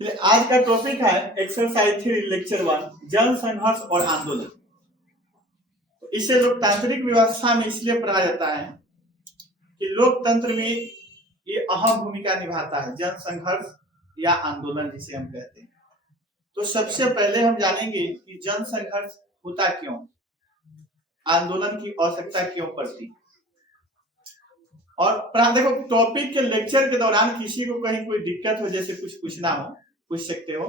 चलिए, आज का टॉपिक है एक्सरसाइज 3 लेक्चर 1 जन संघर्ष और आंदोलन। तो इसे लोकतांत्रिक व्यवस्था में इसलिए पढ़ा जाता है कि लोकतंत्र में ये अहम भूमिका निभाता है, जन संघर्ष या आंदोलन जिसे हम कहते हैं। तो सबसे पहले हम जानेंगे कि जन संघर्ष होता क्यों, आंदोलन की आवश्यकता क्यों पड़ती। और देखो, टॉपिक के लेक्चर के दौरान किसी को कहीं कोई दिक्कत हो, जैसे कुछ पूछना हो पूछ सकते हो।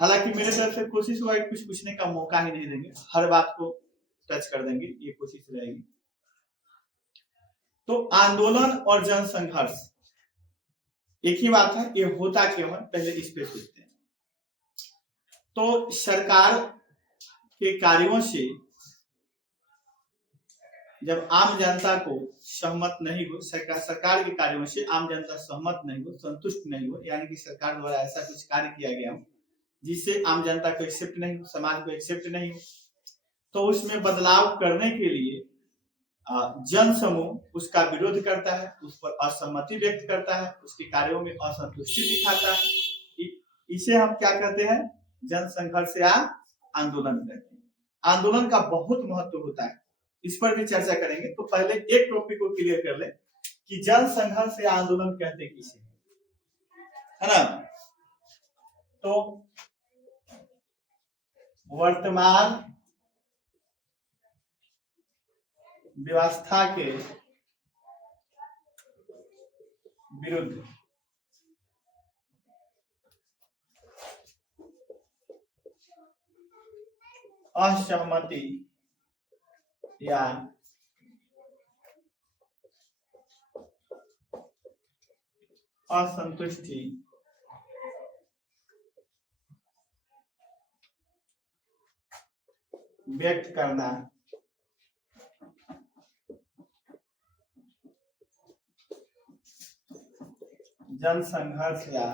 हालांकि मेरे तरफ से कोशिश हुआ है कुछ पूछने का मौका ही नहीं देंगे, हर बात को टच कर देंगे, ये कोशिश रहेगी। तो आंदोलन और जन संघर्ष एक ही बात है, ये होता क्यों है पहले इस पे सोचते हैं। तो सरकार के कार्यों से जब आम जनता को सहमत नहीं हो, सरकार के कार्यों से आम जनता सहमत नहीं हो, संतुष्ट नहीं हो, यानी कि सरकार द्वारा ऐसा कुछ कार्य किया गया हो जिससे आम जनता को एक्सेप्ट नहीं हो, समाज को एक्सेप्ट नहीं हो, तो उसमें बदलाव करने के लिए जन समूह उसका विरोध करता है, उस पर असहमति व्यक्त करता है, उसके कार्यों में असंतुष्टि दिखाता है। इसे हम क्या कहते हैं, जन संघर्ष या आंदोलन कहते हैं। आंदोलन का बहुत महत्व होता है, इस पर भी चर्चा करेंगे। तो पहले एक टॉपिक को क्लियर कर ले कि जन संघर्ष या आंदोलन कहते किसे, है ना। तो वर्तमान व्यवस्था के विरुद्ध असहमति या असंतुष्टि व्यक्त करना जन संघर्ष या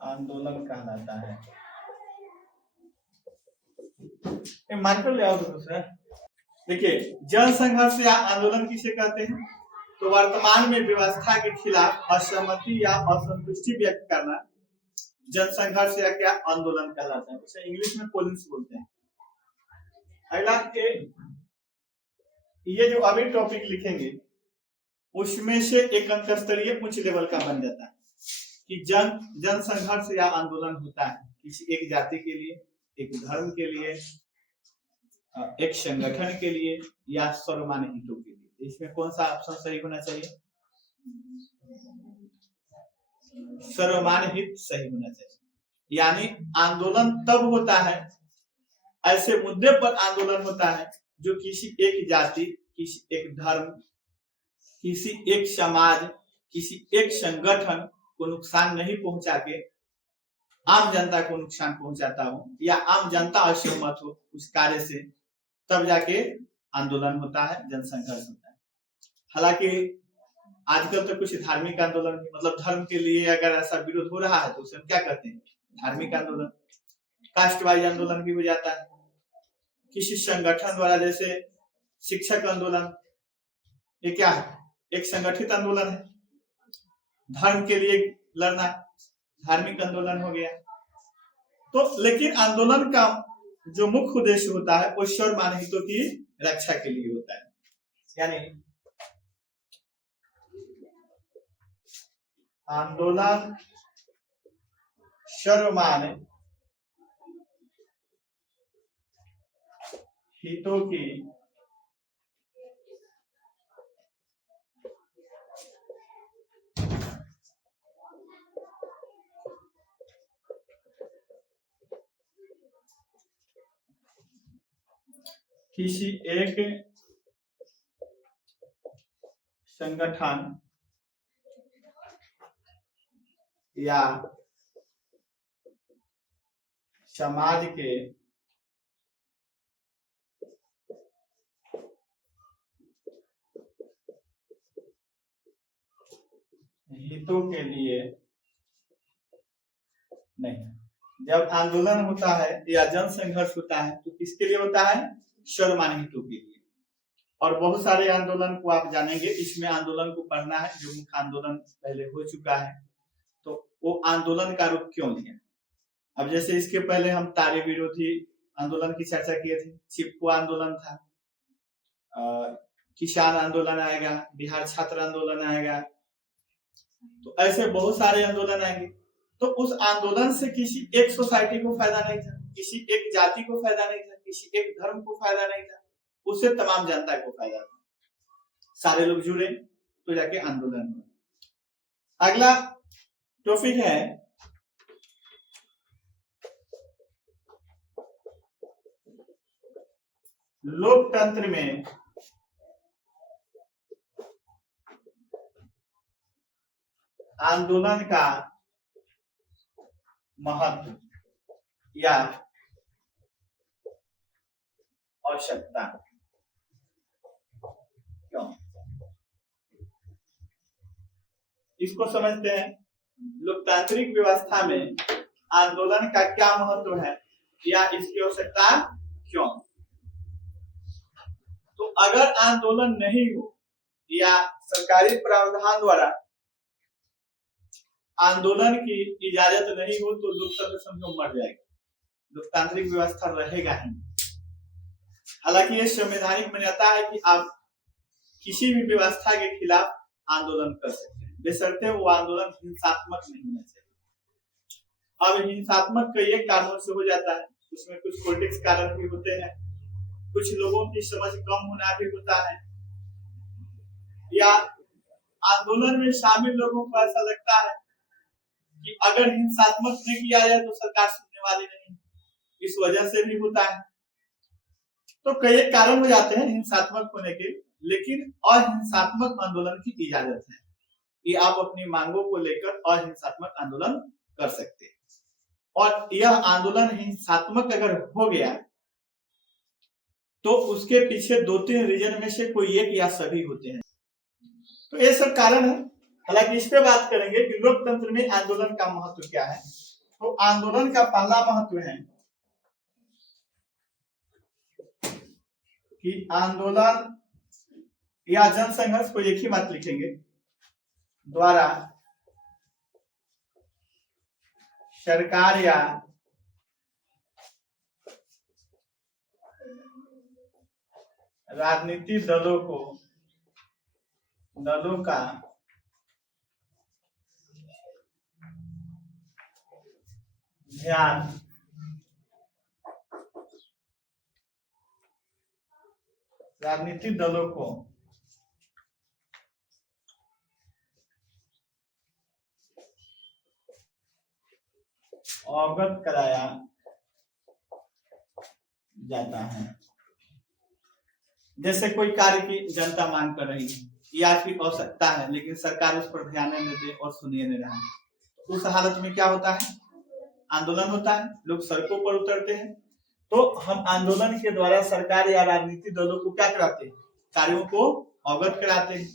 आंदोलन कहलाता है। मार्कर ले आओ दूसरा। देखिए, जन संघर्ष या आंदोलन किसे कहते हैं, तो वर्तमान में व्यवस्था के खिलाफ असहमति या असंतुष्टि व्यक्त करना जन संघर्ष या क्या आंदोलन कहलाता है। उसे इंग्लिश में पोलिंग्स बोलते हैं। अगला ये जो अभी टॉपिक लिखेंगे उसमें से एक अंतरस्तरीय उच्च लेवल का बन जाता है कि जन संघर्ष या आंदोलन होता है किसी एक जाति के लिए, एक धर्म के लिए, एक संगठन के लिए या सर्वमान्य हितों के लिए। इसमें कौन सा ऑप्शन सही होना चाहिए, सर्वमान्य हित सही होना चाहिए। यानी आंदोलन तब होता है, ऐसे मुद्दे पर आंदोलन होता है जो किसी एक जाति, किसी एक धर्म, किसी एक समाज, किसी एक संगठन को नुकसान नहीं पहुंचा के आम जनता को नुकसान पहुंचाता हो या आम जनता असहमत हो उस कार्य से, तब जाके आंदोलन होता है, जनसंघर्ष होता है। हालांकि आजकल तो कुछ धार्मिक आंदोलन, मतलब धर्म के लिए अगर ऐसा विरोध हो रहा है तो उसे हम क्या कहते हैं, धार्मिक आंदोलन। कास्टवाइज आंदोलन भी हो जाता है किसी संगठन द्वारा, जैसे शिक्षक आंदोलन, ये क्या है, एक संगठित आंदोलन है। धर्म के लिए लड़ना धार्मिक आंदोलन हो गया। तो लेकिन आंदोलन का जो मुख्य उद्देश्य होता है वो सर्वमान्य हितों की रक्षा के लिए होता है। यानी आंदोलन सर्वमान्य हितों की किसी एक संगठन या समाज के हितों के लिए नहीं। जब आंदोलन होता है या जन संघर्ष होता है तो किसके लिए होता है, सर्वमान्य हितों के लिए। और बहुत सारे आंदोलन को आप जानेंगे। इसमें आंदोलन को पढ़ना है जो मुख्य आंदोलन पहले हो चुका है, तो वो आंदोलन का रूप क्यों लिया। अब जैसे इसके पहले हम तारे विरोधी आंदोलन की चर्चा किए थे, चिपको आंदोलन था, किसान आंदोलन आएगा, बिहार छात्र आंदोलन आएगा, तो ऐसे बहुत सारे आंदोलन आएंगे। तो उस आंदोलन से किसी एक सोसाइटी को फायदा नहीं था, किसी एक जाति को फायदा नहीं था, किसी एक धर्म को फायदा नहीं था, उससे तमाम जनता को फायदा था। सारे लोग जुड़े तो जाके आंदोलन हुआ। अगला टॉपिक है लोकतंत्र में आंदोलन का महत्व या आवश्यकता क्यों, इसको समझते हैं। लोकतांत्रिक व्यवस्था में आंदोलन का क्या महत्व है या इसकी आवश्यकता क्यों। तो अगर आंदोलन नहीं हो या सरकारी प्रावधान द्वारा आंदोलन की इजाजत नहीं हो तो लोकतंत्र समझो मर जाएगा, लोकतांत्रिक व्यवस्था रहेगा ही। हालांकि ये संवैधानिक मान्यता है कि आप किसी भी व्यवस्था के खिलाफ आंदोलन कर सकते हैं, बशर्ते वो आंदोलन हिंसात्मक नहीं होना चाहिए। अब हिंसात्मक कई एक कारणों से हो जाता है, उसमें कुछ पॉलिटिक्स कारण भी होते हैं, कुछ लोगों की समझ कम होना भी होता है, या आंदोलन में शामिल लोगों को ऐसा लगता है कि अगर हिंसात्मक नहीं किया जाए तो सरकार सुनने वाली नहीं, इस वजह से भी होता है। तो कई कारण हो जाते हैं हिंसात्मक होने के, लेकिन अहिंसात्मक आंदोलन की इजाजत है कि आप अपनी मांगों को लेकर अहिंसात्मक आंदोलन कर सकते हैं। और यह आंदोलन हिंसात्मक अगर हो गया तो उसके पीछे 2-3 रीजन में से कोई एक या सभी होते हैं। तो ये सब कारण है। हालांकि इस पे बात करेंगे कि लोकतंत्र में आंदोलन का महत्व क्या है। तो आंदोलन का पहला महत्व है कि आंदोलन या जनसंघर्ष को एक ही बात लिखेंगे, द्वारा सरकार या राजनीतिक दलों का ध्यान राजनीतिक दलों को अवगत कराया जाता है। जैसे कोई कार्य की जनता मांग कर रही है या फिर आवश्यकता है, लेकिन सरकार उस पर ध्यान नहीं दे और सुनिए नहीं रहा है, तो उस हालत में क्या होता है, आंदोलन होता है, लोग सड़कों पर उतरते हैं। तो हम आंदोलन के द्वारा सरकार या राजनीतिक दलों को क्या कराते हैं, कार्यों को अवगत कराते हैं।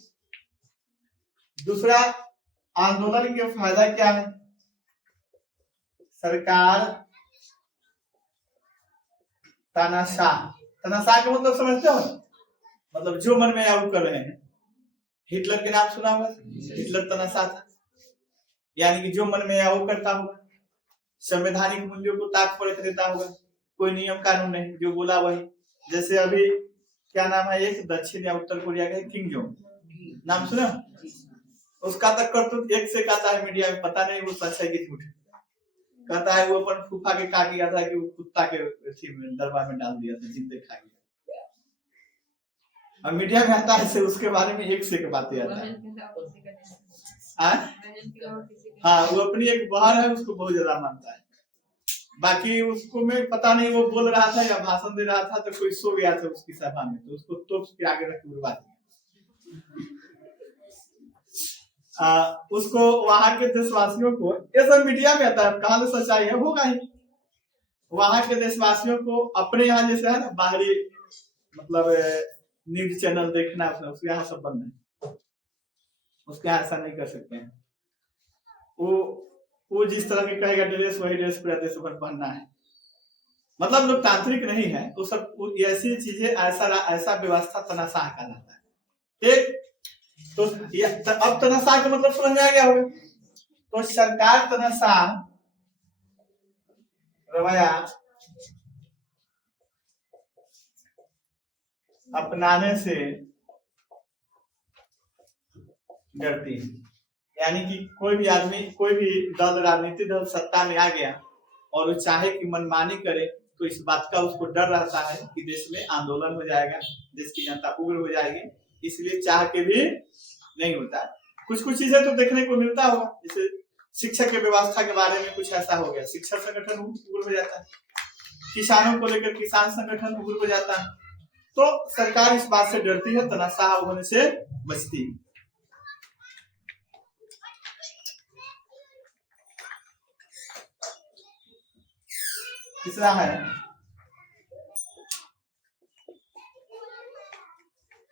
दूसरा, आंदोलन के फायदा क्या है, सरकार तानाशाह का मतलब समझते हो, मतलब जो मन में आया वो कर रहे हैं। हिटलर के नाम सुना होगा, हिटलर तानाशाह था, यानी कि जो मन में आया वो करता होगा, संवैधानिक मूल्यों को ताक पर रख देता होगा, कोई नियम कानून नहीं, जो बोला वही। जैसे अभी क्या नाम है, एक दक्षिण या उत्तर कोरिया का किम जोंग, नाम सुना, उसका तक करतूत एक से कहता है मीडिया में, पता नहीं वो सच है कि झूठ। कहता है वो अपन फूफा के का किया था कि वो कुत्ता के दरबार में डाल दिया था, जिंदे खा गया। और मीडिया में आता है उसके बारे में एक से एक बातें आता है। हाँ, वो अपनी एक बहन है, उसको बहुत ज्यादा मानता है, बाकी उसको मैं पता नहीं वो बोल रहा था या भाषण दे रहा था तो कोई सो गया था उसकी सभा में, तो उसको तोप के आगे रख के उड़वा दिया। उसको वहां के देशवासियों को, ये सब मीडिया में आता है, कहां से सच्चाई है होगा ही, वहां के देशवासियों को अपने यहाँ जैसे है ना बाहरी मतलब न्यूज चैनल देखना, उसके यहाँ सब बंद है, उसके यहाँ ऐसा नहीं कर सकते हैं। वो जिस तरह की कहेगा ड्रेस, वही ड्रेस पूरा देश भर पहनना है, मतलब लोकतांत्रिक नहीं है, तो सब ऐसी चीजें, ऐसा व्यवस्था तनाशाह कहलाता है। एक तो अब तनाशाह का मतलब समझ में आ गया होगा। तो सरकार तनाशाह रवैया अपनाने से डरती है। यानी कि कोई भी आदमी, कोई भी दल, राजनीतिक दल सत्ता में आ गया और वो चाहे कि मनमानी करे, तो इस बात का उसको डर रहता है कि देश में आंदोलन हो जाएगा, देश की जनता उग्र हो जाएगी, इसलिए चाह के भी नहीं होता। कुछ कुछ चीजें तो देखने को मिलता होगा, जैसे शिक्षा की व्यवस्था के बारे में कुछ ऐसा हो गया, शिक्षक संगठन उग्र हो जाता है, किसानों को लेकर किसान संगठन उग्र हो जाता है। तो सरकार इस बात से डरती है, तनाशाह होने से बचती है। तीसरा है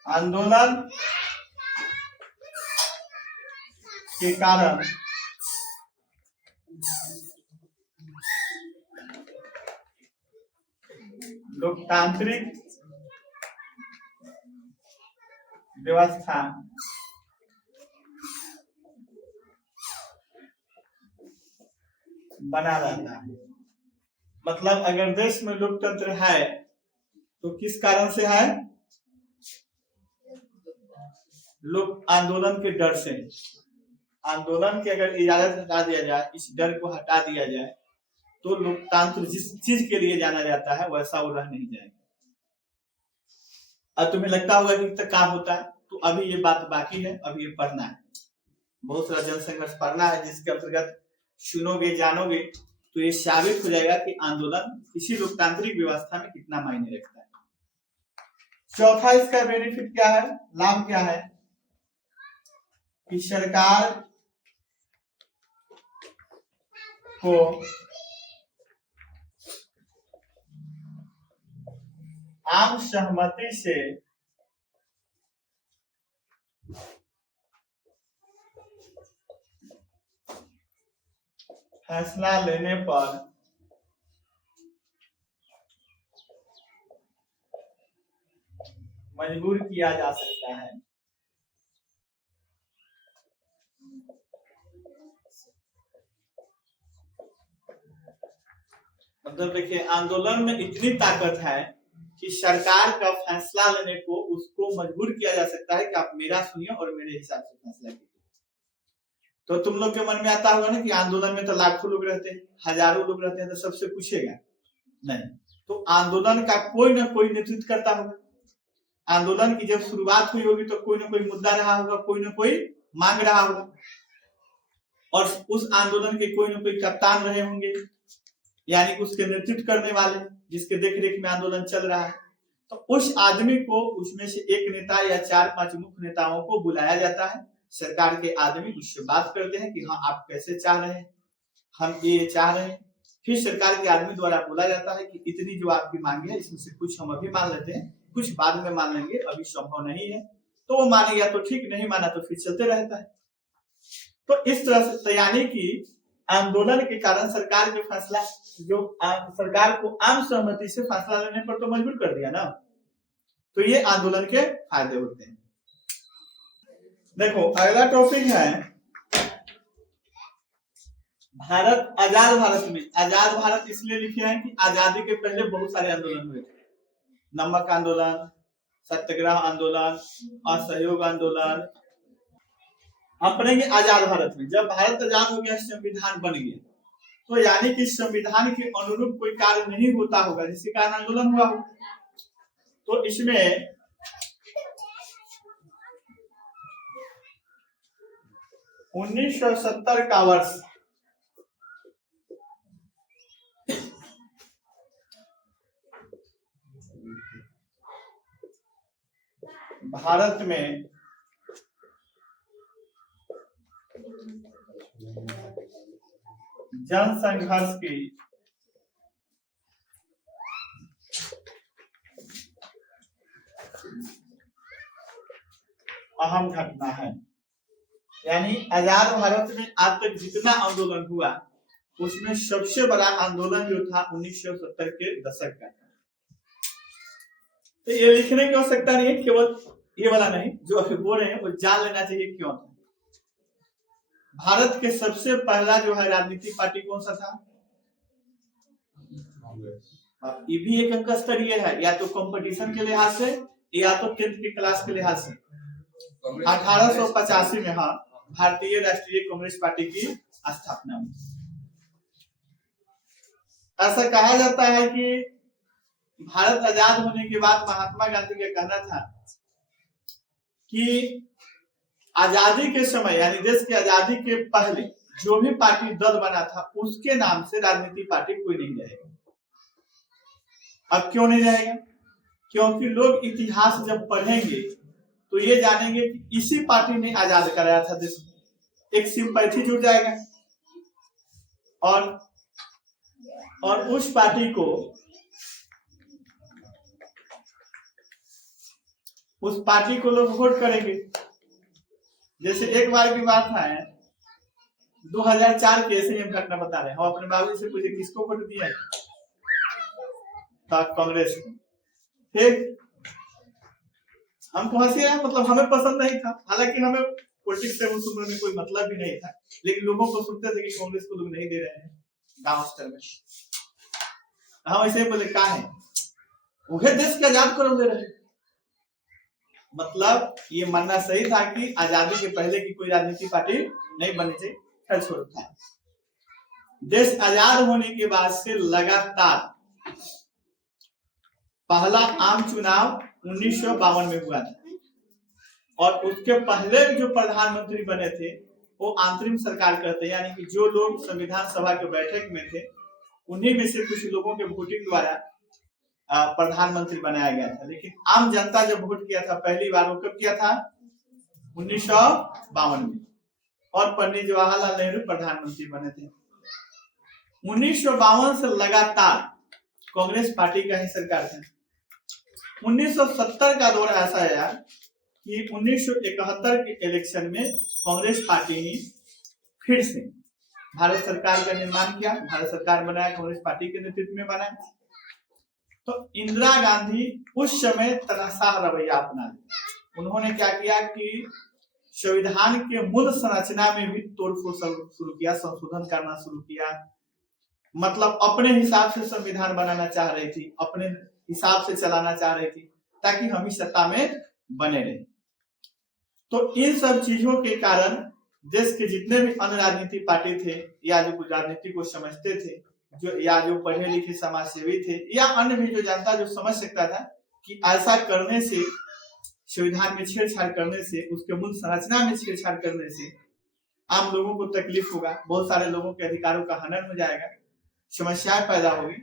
आंदोलन के कारण लोकतांत्रिक व्यवस्था बना रहता है। मतलब अगर देश में लोकतंत्र है तो किस कारण से है? लोग आंदोलन के डर से। आंदोलन की अगर इजाजत हटा दिया जाए, इस डर को हटा दिया जाए, तो लोकतंत्र जिस चीज के लिए जाना जाता है वैसा वो रह नहीं जाएगा। अब तुम्हें लगता होगा कि तक काम होता है, तो अभी ये बात बाकी है, अभी ये पढ़ना है, बहुत सारा जनसंघर्ष पढ़ना है, जिसके अंतर्गत सुनोगे, जानोगे, तो ये साबित हो जाएगा कि आंदोलन किसी लोकतांत्रिक व्यवस्था में कितना मायने रखता है। चौथा इसका बेनिफिट क्या है, लाभ क्या है कि सरकार को आम सहमति से फैसला लेने पर मजबूर किया जा सकता है। मतलब देखिए, आंदोलन में इतनी ताकत है कि सरकार का फैसला लेने को उसको मजबूर किया जा सकता है कि आप मेरा सुनिए और मेरे हिसाब से फैसला कीजिए। तो तुम लोग के मन में आता होगा ना कि आंदोलन में तो लाखों लोग रहते हैं, हजारों लोग रहते हैं, तो सबसे पूछेगा नहीं, तो आंदोलन का कोई ना कोई नेतृत्व करता होगा। आंदोलन की जब शुरुआत हुई होगी तो कोई ना कोई मुद्दा रहा होगा, कोई ना कोई मांग रहा होगा, और उस आंदोलन के कोई ना कोई कप्तान रहे होंगे, यानी उसके नेतृत्व करने वाले, जिसके देख रेख में आंदोलन चल रहा है। तो उस आदमी को, उसमें से एक नेता या 4-5 मुख्य नेताओं को बुलाया जाता है, सरकार के आदमी उससे बात करते हैं कि हाँ आप कैसे चाह रहे हैं, हम ये चाह रहे हैं। फिर सरकार के आदमी द्वारा बोला जाता है कि इतनी जो आपकी मांगे है, इसमें से कुछ हम अभी मान लेते हैं, कुछ बाद में मान लेंगे, अभी संभव नहीं है। तो वो मान गया तो ठीक, नहीं माना तो फिर चलते रहता है। तो इस तरह से, यानी कि आंदोलन के कारण सरकार के फैसला, जो सरकार को आम सहमति से फैसला लेने पर तो मजबूर कर दिया ना, तो ये आंदोलन के फायदे होते हैं। देखो अगला टॉपिक है भारत, आजाद भारत में। आजाद भारत इसलिए लिखे हैं कि आजादी के पहले बहुत सारे आंदोलन हुए थे, नमक आंदोलन, सत्याग्रह आंदोलन, असहयोग आंदोलन। अपने के आजाद भारत में जब भारत आजाद हो गया, संविधान बन गया, तो यानी कि संविधान के अनुरूप कोई कार्य नहीं होता होगा जिसके कारण आंदोलन हुआ होगा। तो इसमें 1970 का वर्ष भारत में जनसंघर्ष की अहम घटना है। यानी आजाद भारत में आज तक जितना आंदोलन हुआ उसमें सबसे बड़ा आंदोलन जो था 1970 के दशक का था। तो ये लिखने की आवश्यकता नहीं है, केवल ये वाला नहीं जो अभी बोल रहे हैं वो जान लेना चाहिए क्यों था। भारत के सबसे पहला जो है राजनीतिक पार्टी कौन सा था? ये भी एक अंक स्तरीय है, या तो कंपटीशन के लिहाज से या तो 10th की क्लास के लिहाज से। 1885 में हाँ भारतीय राष्ट्रीय कांग्रेस पार्टी की स्थापना हुई। ऐसा कहा जाता है कि भारत आजाद होने के बाद महात्मा गांधी का कहना था कि आजादी के समय यानी देश की आजादी के पहले जो भी पार्टी दल बना था उसके नाम से राजनीतिक पार्टी कोई नहीं रहेगा। अब क्यों नहीं रहेगा? क्योंकि लोग इतिहास जब पढ़ेंगे तो ये जानेंगे कि इसी पार्टी ने आजाद कराया था देश को। एक सिंपैथी जुड़ जाएगा और उस पार्टी को लोग वोट करेंगे। जैसे एक बार की बात है 2004 के ऐसे हम घटना बता रहे हैं। हम अपने बाबू से पूछे किसको वोट दिया था? कांग्रेस को। फिर हमको हंसी आया, मतलब हमें पसंद नहीं था, हालांकि हमें पॉलिटिक्स से उस उम्र में कोई मतलब भी नहीं था, लेकिन लोगों को सुनते थे कि कांग्रेस को लोग नहीं दे रहे हैं गांव स्तर में। हम ऐसे बोले का है वह देश के आजाद करो दे रहे। मतलब ये मानना सही था कि आजादी के पहले की कोई राजनीतिक पार्टी नहीं बननी चाहिए। खैर छोड़ो। देश आजाद होने के बाद से लगातार पहला आम चुनाव 1952 में हुआ था और उसके पहले जो प्रधानमंत्री बने थे वो अंतरिम सरकार कहते हैं, यानी कि जो लोग संविधान सभा के बैठक में थे उन्हीं में से कुछ लोगों के वोटिंग द्वारा प्रधानमंत्री बनाया गया था। लेकिन आम जनता जब वोट किया था पहली बार वो कब किया था? 1952 में, और पंडित जवाहरलाल नेहरू प्रधानमंत्री बने थे। 1952 से लगातार कांग्रेस पार्टी का ही सरकार था। 1970 का दौर ऐसा आया कि 1971 के इलेक्शन में कांग्रेस पार्टी ने फिर से भारत सरकार का निर्माण किया, भारत सरकार बनाया, कांग्रेस पार्टी के नेतृत्व में बनाया। तो इंदिरा गांधी उस समय तनाशाह रवैया अपना ली। उन्होंने क्या किया कि संविधान के मूल संरचना में भी तोड़फोड़ शुरू किया, संशोधन करना शुरू किया। मतलब अपने हिसाब से संविधान बनाना चाह रही थी, अपने हिसाब से चलाना चाह रही थी ताकि हम ही सत्ता में बने रहे। तो इन सब चीजों के कारण देश के जितने भी अन्य राजनीतिक पार्टी थे या जो राजनीति को समझते थे जो पढ़े लिखे समाज सेवी थे या अन्य भी जो जनता जो समझ सकता था कि ऐसा करने से, संविधान में छेड़छाड़ करने से, उसके मूल संरचना में छेड़छाड़ करने से आम लोगों को तकलीफ होगा, बहुत सारे लोगों के अधिकारों का हनन हो जाएगा, समस्याएं पैदा होगी।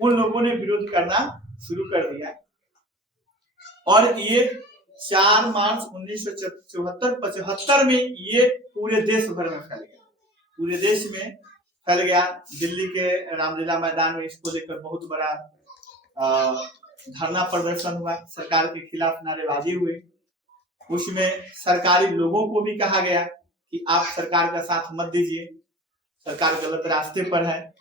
उन लोगों ने विरोध करना शुरू कर दिया और ये 4 मार्च 1974-75 में ये पूरे देश भर में फैल गया। पूरे देश में फैल गया। दिल्ली के रामलीला मैदान में इसको लेकर बहुत बड़ा धरना प्रदर्शन हुआ, सरकार के खिलाफ नारेबाजी हुई। उसमें सरकारी लोगों को भी कहा गया कि आप सरकार का साथ मत दीजिए, सरकार गलत रास्ते पर है,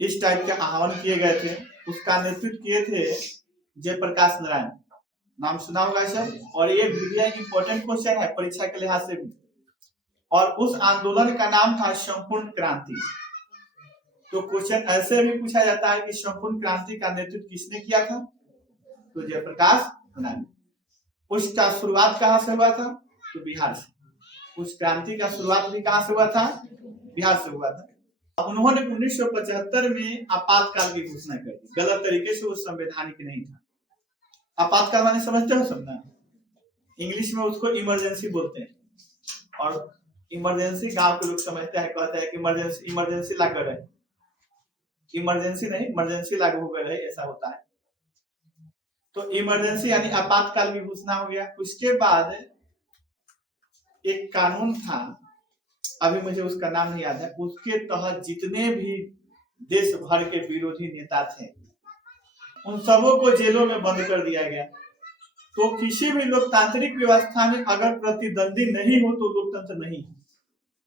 इस टाइप के आह्वान किए गए थे। उसका नेतृत्व किए थे जयप्रकाश नारायण, नाम सुना होगा सर। और ये भी इंपॉर्टेंट क्वेश्चन है परीक्षा के लिहाज से भी। और उस आंदोलन का नाम था संपूर्ण क्रांति। तो क्वेश्चन ऐसे भी पूछा जाता है कि संपूर्ण क्रांति का नेतृत्व किसने किया था? तो जयप्रकाश नारायण। उसका शुरुआत कहां से हुआ था? तो बिहार से। उस क्रांति का शुरुआत भी कहां से हुआ था? बिहार से हुआ था। उन्होंने 1975 में आपातकाल की घोषणा कर दी। गलत तरीके से वो संवैधानिक नहीं था। आपातकाल माने समझते हो सब ना? इंग्लिश में उसको इमरजेंसी बोलते हैं और इमरजेंसी गांव के लोग समझते हैं, कहते हैं कि इमरजेंसी लागू है। इमरजेंसी नहीं, इमरजेंसी लागू हो गई है, ऐसा होता है। तो इमरजेंसी यानी आपातकाल की घोषणा हो गया। उसके बाद एक कानून था, अभी मुझे उसका नाम नहीं याद है, उसके तहत जितने भी देश भर के विरोधी नेता थे उन सबों को जेलों में बंद कर दिया गया। तो किसी भी लोकतांत्रिक व्यवस्था में अगर प्रतिद्वंदी नहीं हो तो लोकतंत्र नहीं है।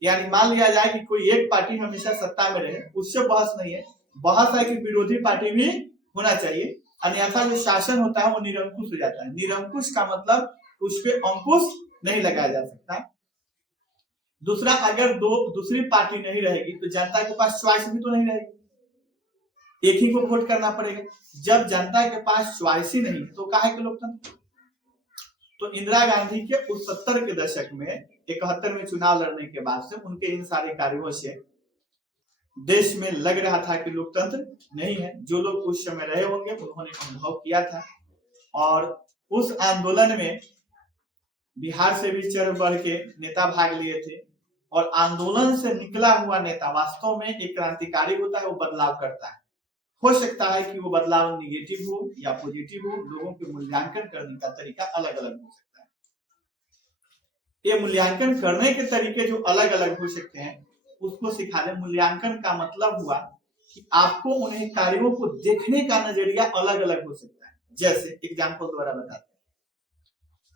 यानी मान लिया जाए कि कोई एक पार्टी हमेशा सत्ता में रहे, उससे बहस नहीं है, बहस है कि विरोधी पार्टी भी होना चाहिए, अन्यथा जो शासन होता है वो निरंकुश हो जाता है। निरंकुश का मतलब उस पे अंकुश नहीं लगाया जा सकता। दूसरा, अगर दूसरी पार्टी नहीं रहेगी तो जनता के पास चॉइस भी तो नहीं रहेगी, एक ही को वोट करना पड़ेगा। जब जनता के पास चॉइस ही नहीं तो काहे के लोकतंत्र। तो इंदिरा गांधी के उस 70 के दशक में 71 में चुनाव लड़ने के बाद से उनके इन सारे कार्यों से देश में लग रहा था कि लोकतंत्र नहीं है। जो लोग उस समय रहे होंगे उन्होंने अनुभव किया था, और उस आंदोलन में बिहार से भी चढ़ बढ़ के नेता भाग लिए थे, और आंदोलन से निकला हुआ नेता वास्तव में एक क्रांतिकारी होता है, वो बदलाव करता है। हो सकता है कि वो बदलाव निगेटिव हो या पॉजिटिव हो, लोगों के मूल्यांकन करने का तरीका अलग अलग हो सकता है। ये मूल्यांकन करने के तरीके जो अलग अलग हो सकते हैं उसको सिखा दे। मूल्यांकन का मतलब हुआ कि आपको उन्हें कार्यों को देखने का नजरिया अलग अलग हो सकता है। जैसे एग्जाम्पल द्वारा बताते हैं,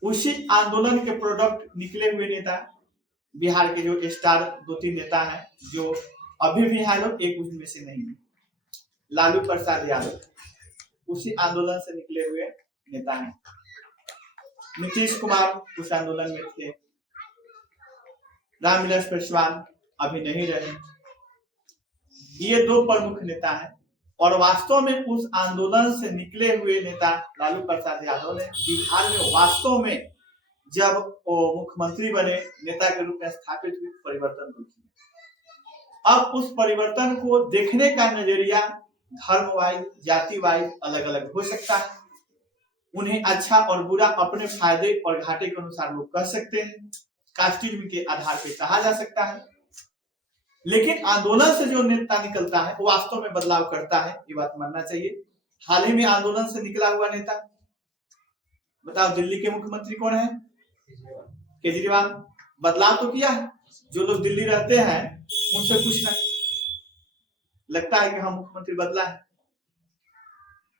उसी आंदोलन के प्रोडक्ट निकले हुए नेता बिहार के जो स्टार 2-3 नेता हैं जो अभी भी हैं लोग, एक उनमें से नहीं है, लालू प्रसाद यादव उसी आंदोलन से निकले हुए नेता हैं। नीतीश कुमार उस आंदोलन में थे, रामविलास पासवान अभी नहीं रहे। ये 2 प्रमुख नेता हैं, और वास्तव में उस आंदोलन से निकले हुए नेता लालू प्रसाद यादव ने बिहार में वास्तव में जब वो मुख्यमंत्री बने, नेता के रूप में स्थापित हुए, परिवर्तन को किया। अब उस परिवर्तन को देखने का नजरिया धर्म वाइज, जाति वाइज अलग अलग हो सकता है। उन्हें अच्छा और बुरा अपने फायदे और घाटे के अनुसार लोग कह सकते हैं, कास्टिज्म के आधार पर कहा जा सकता है। लेकिन आंदोलन से जो नेता निकलता है वो वास्तव में बदलाव करता है, ये बात मानना चाहिए। हाल ही में आंदोलन से निकला हुआ नेता बताओ, दिल्ली के मुख्यमंत्री कौन है? केजरीवाल। बदलाव तो किया है, जो लोग दिल्ली रहते हैं उनसे पूछना, लगता है कि हम मुख्यमंत्री बदला है।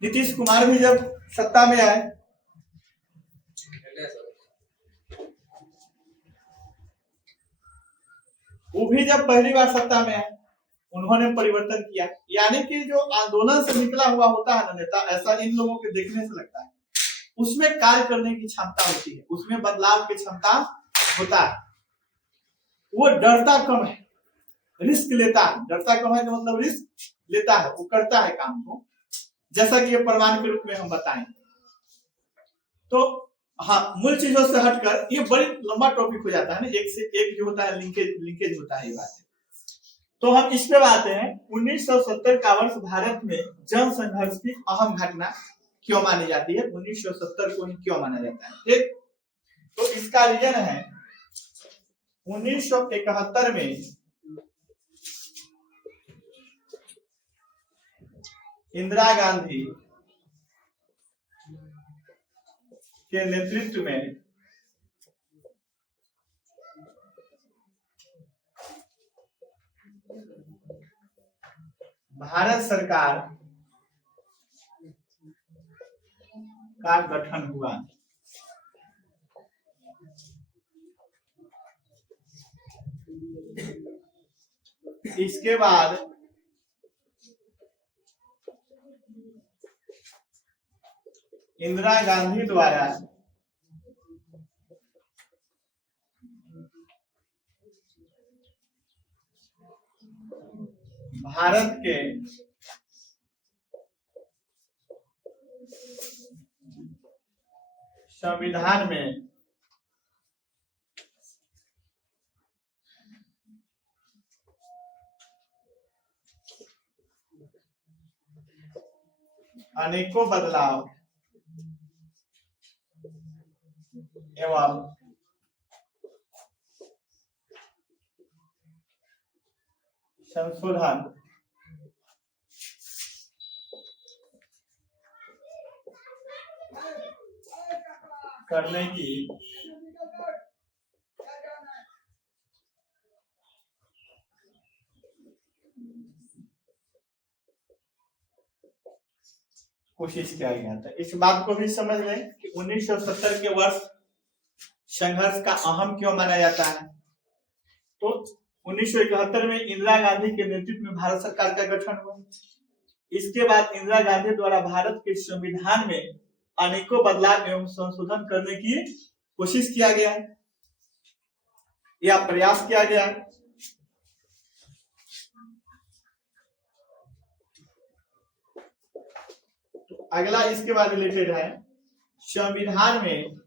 नीतीश कुमार भी जब सत्ता में आए, वो भी जब पहली बार सत्ता में आए उन्होंने परिवर्तन किया। यानी कि जो आंदोलन से निकला हुआ होता है ना नेता, ऐसा इन लोगों के देखने से लगता है, उसमें कार्य करने की क्षमता होती है, उसमें बदलाव की क्षमता होता है। वो डरता कम है, रिस्क लेता है। डरता कम है तो मतलब रिस्क लेता है, वो करता है काम को, जैसा कि ये प्रमाण के रूप में हम बताएं। तो हाँ, मूल चीजों से हटकर ये बड़ी लंबा टॉपिक हो जाता है ना, एक से एक जो होता है लिंकेज होता है ये बात। तो हम इस पे बात है 1970 का वर्ष भारत में जन संघर्ष की अहम घटना क्यों मानी जाती है, 1970 को ही क्यों माना जाता है। ठीक, तो इसका रीजन है 1971 में इंदिरा गांधी के नेतृत्व में भारत सरकार का गठन हुआ। इसके बाद इंदिरा गांधी द्वारा भारत के संविधान में अनेकों बदलाव एवं संशोधन करने की कोशिश किया गया था। इस बात को भी समझ लें कि 1970 के वर्ष संघर्ष का अहम क्यों माना जाता है। तो 1971 में इंदिरा गांधी के नेतृत्व में भारत सरकार का गठन हुआ। इसके बाद इंदिरा गांधी द्वारा भारत के संविधान में अनेकों बदलाव एवं संशोधन करने की कोशिश किया गया या प्रयास किया गया। तो अगला इसके बाद रिलेटेड है संविधान में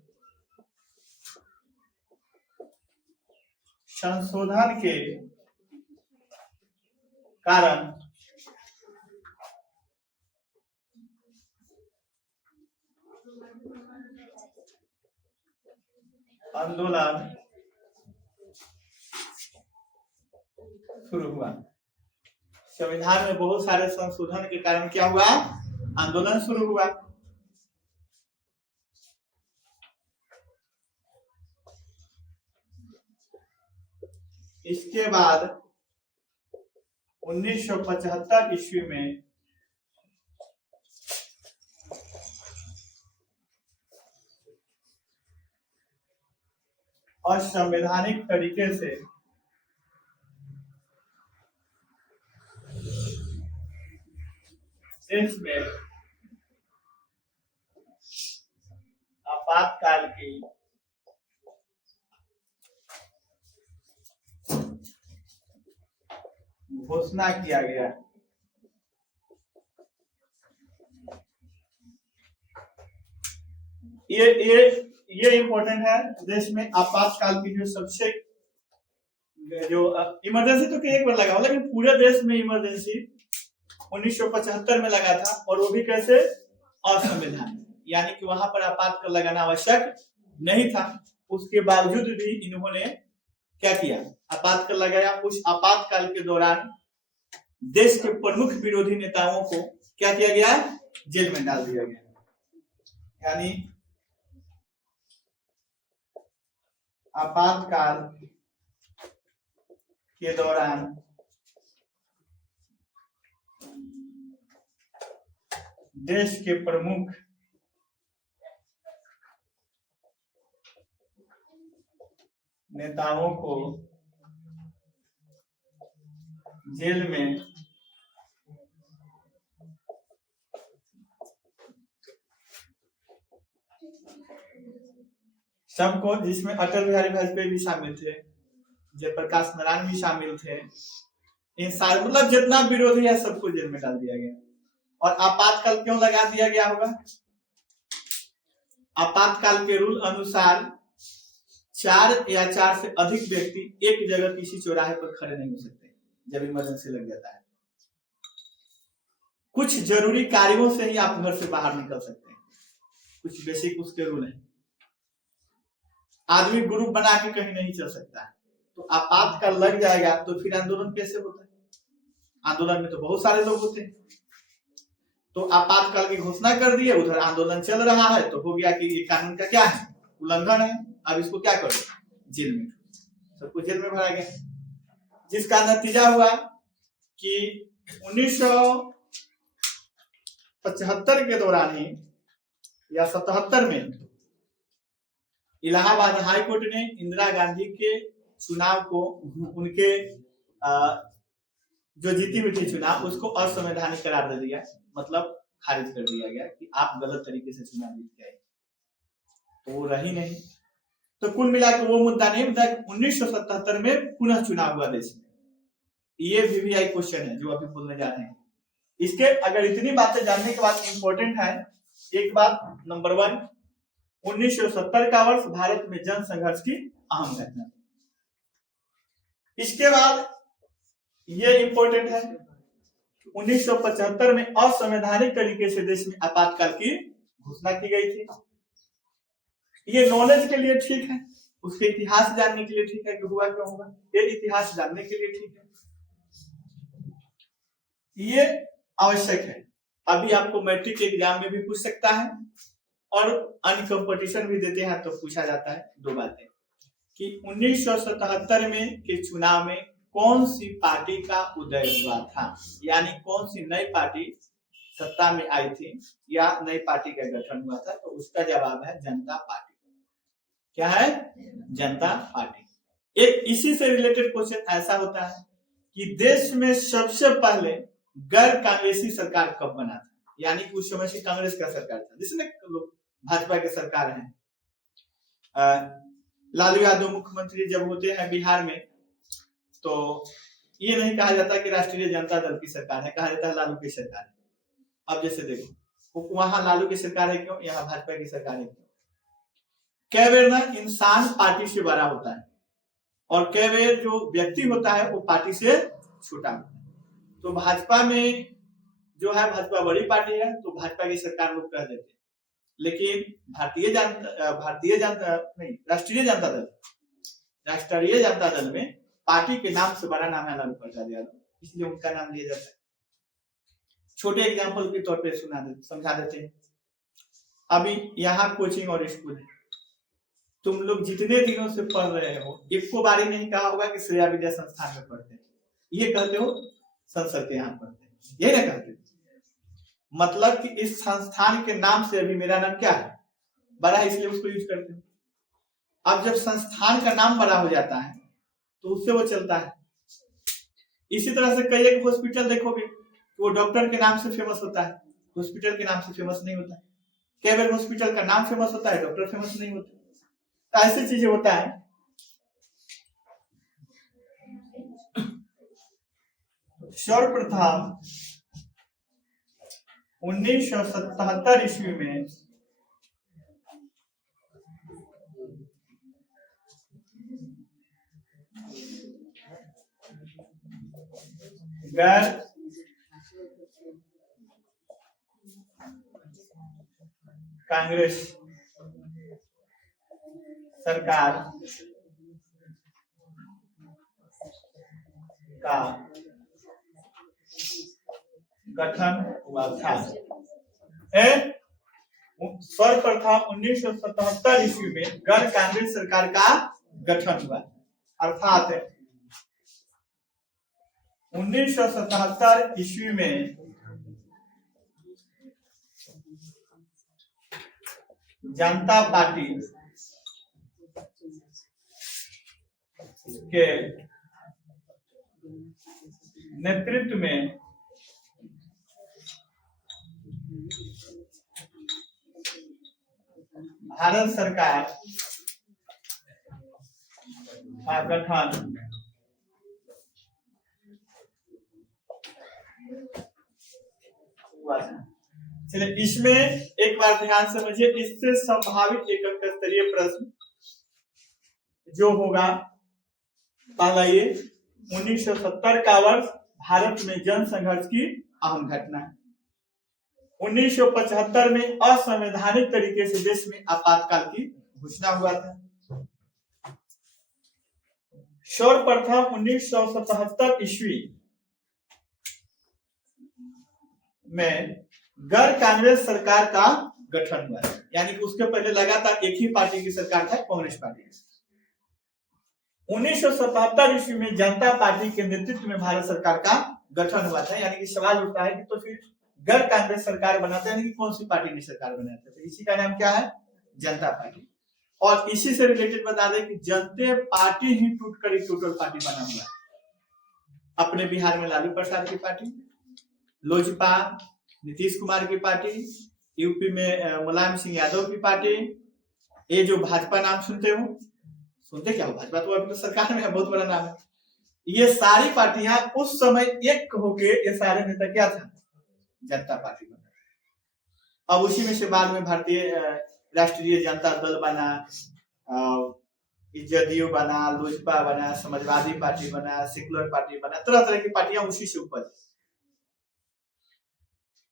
संशोधन के कारण आंदोलन शुरू हुआ। संविधान में बहुत सारे संशोधन के कारण क्या हुआ? आंदोलन शुरू हुआ। इसके बाद 1975 ईस्वी में असंवैधानिक तरीके से देश में आपातकाल की घोषणा किया गया। ये इम्पोर्टेंट है। देश में आपातकाल की जो सबसे जो इमरजेंसी तो एक बार लगा हो, लेकिन पूरे देश में इमरजेंसी 1975 में लगा था, और वो भी कैसे? असंवैधानिक, यानी कि वहां पर आपातकाल लगाना आवश्यक नहीं था। उसके बावजूद भी इन्होंने क्या किया? आपातकाल लगाया। उस आपातकाल के दौरान देश के प्रमुख विरोधी नेताओं को क्या किया गया? जेल में डाल दिया गया। यानी आपातकाल के दौरान देश के प्रमुख नेताओं को जेल में सबको, जिसमें अटल बिहारी वाजपेयी भी शामिल थे, जयप्रकाश नारायण भी शामिल थे, इन सारे मतलब जितना विरोधी है सबको जेल में डाल दिया गया। और आपातकाल क्यों लगा दिया गया होगा? आपातकाल के रूल अनुसार 4 या 4 से अधिक व्यक्ति एक जगह किसी चौराहे पर खड़े नहीं हो सकते जब इमरजेंसी लग जाता है। कुछ जरूरी कार्यों से ही आप घर से बाहर निकल सकते हैं, कुछ बेसिक उसके रूल हैं। आदमी ग्रुप बना के कहीं नहीं चल सकता है। तो आपातकाल लग जाएगा तो फिर आंदोलन कैसे होता है? आंदोलन में तो बहुत सारे लोग होते हैं। तो आपातकाल की घोषणा कर दिए, उधर आंदोलन चल रहा है, तो हो गया कि ये कानून का क्या है? उल्लंघन है। अब इसको क्या करो? जेल में, सबको जेल में भरा गया। जिसका नतीजा हुआ कि 1975 के दौरान ही या 77 में इलाहाबाद हाई कोर्ट ने इंदिरा गांधी के चुनाव को, उनके जो जीती हुई थी चुनाव, उसको असंवैधानिक करार दे दिया। मतलब खारिज कर दिया गया कि आप गलत तरीके से चुनाव जीत गए, तो वो रही नहीं। तो कुल मिलाकर वो मुद्दा नहीं मुद्दा 1977 में पुनः चुनाव हुआ देश में। ये VVI क्वेश्चन है जो अभी बोलने जा रहे हैं। इसके अगर इतनी बातें जानने के बाद इंपॉर्टेंट है एक बात, नंबर 1, 1970 का वर्ष भारत में जन संघर्ष की अहम घटना। इसके बाद ये इंपॉर्टेंट है, 1975 में असंवैधानिक तरीके से देश में आपातकाल की घोषणा की गई थी। ये नॉलेज के लिए ठीक है, उसके इतिहास जानने के लिए ठीक है कि हुआ क्यों होगा, ये इतिहास जानने के लिए ठीक है, ये आवश्यक है। अभी आपको मैट्रिक एग्जाम में भी पूछ सकता है और अन्य कंपटीशन भी देते हैं तो पूछा जाता है। 2 बातें कि 1977 में के चुनाव में कौन सी पार्टी का उदय हुआ था, यानी कौन सी नई पार्टी सत्ता में आई थी या नई पार्टी का गठन हुआ था। तो उसका जवाब है जनता पार्टी। क्या है? जनता पार्टी। एक इसी से रिलेटेड क्वेश्चन ऐसा होता है कि देश में सबसे पहले गैर कांग्रेसी सरकार कब बना था, यानी उस समय से कांग्रेस का सरकार था, जिसमें भाजपा के सरकार है। लालू यादव मुख्यमंत्री जब होते हैं बिहार में, तो ये नहीं कहा जाता कि राष्ट्रीय जनता दल की सरकार है, कहा जाता है लालू की सरकार है। अब जैसे देखो वहां लालू की सरकार है क्यों, यहाँ भाजपा की सरकार है क्यों? कई बार ना इंसान पार्टी से बड़ा होता है और कई बार जो व्यक्ति होता है वो पार्टी से छोटा होता है। तो भाजपा में जो है, भाजपा बड़ी पार्टी है तो भाजपा की सरकार लोग कह देते हैं, लेकिन राष्ट्रीय जनता दल में पार्टी के नाम से बड़ा नाम है लालू प्रसाद यादव, इसलिए उनका नाम लिया जाता है। छोटे एग्जांपल के तौर पे समझा देते हैं। अभी यहाँ कोचिंग और स्कूल है, तुम लोग जितने दिनों से पढ़ रहे हो, एक को बारी नहीं कहा होगा कि श्रेया विद्या संस्थान में पढ़ते हैं, ये कहते हो संसद के यहाँ पढ़ते हैं, यही ना कहते, मतलब कि इस संस्थान के नाम से अभी मेरा नाम क्या है, बड़ा है, इसलिए उसको यूज करते हो। अब जब संस्थान का नाम बड़ा हो जाता है तो उससे वो चलता है। इसी तरह से कई एक हॉस्पिटल देखोगे वो डॉक्टर के नाम से फेमस होता है, हॉस्पिटल के नाम से फेमस नहीं होता है। कई बार हॉस्पिटल का नाम फेमस होता है, डॉक्टर फेमस नहीं होते। तो ऐसी चीजें होता है। सर्वप्रथम 1977 ईस्वी में गैर कांग्रेस सरकार का गठन हुआ था। सर्वप्रथम 1977 ईस्वी में गैर कांग्रेस सरकार का गठन हुआ, अर्थात 1977 ईस्वी में जनता पार्टी के नेतृत्व में भारत सरकार का गठन हुआ था। चलिए इसमें एक बार ध्यान समझिए, इससे संभावित एक अंक स्तरीय प्रश्न जो होगा, पहला ये 1970 का वर्ष भारत में जन संघर्ष की अहम घटना है। 1975 में असंवैधानिक तरीके से देश में आपातकाल की घोषणा हुआ था। सर्वप्रथम 1977 ईस्वी में गैर कांग्रेस सरकार का गठन हुआ, यानी कि उसके पहले लगातार एक ही पार्टी की सरकार था, कांग्रेस पार्टी। 1977 ईस्वी में जनता पार्टी के नेतृत्व में भारत सरकार का गठन हुआ था, यानी कि सवाल उठता है कि तो फिर गैर कांग्रेस सरकार बनाते हैं कि कौन सी पार्टी ने सरकार बनाते हैं, तो इसी का नाम क्या है, जनता पार्टी। और इसी से रिलेटेड बता दें कि जनता पार्टी ही टूटकर एक टोटल पार्टी बना हुआ है। अपने बिहार में लालू प्रसाद की पार्टी, लोजपा नीतीश कुमार की पार्टी, यूपी में मुलायम सिंह यादव की पार्टी, ये जो भाजपा नाम सुनते क्या हो, भाजपा तो अभी तो सरकार में है, बहुत बड़ा नाम है। ये सारी पार्टियां उस समय एक होके, ये सारे नेता क्या था, जनता पार्टी बना। अब उसी में से बाद में भारतीय राष्ट्रीय जनता दल बना, जदयू बना, लोजपा बना, समाजवादी पार्टी बना, सेकुलर पार्टी बना, तरह तरह की पार्टियां उसी से ऊपर।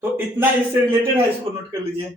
तो इतना इससे रिलेटेड है, इसको नोट कर लीजिए।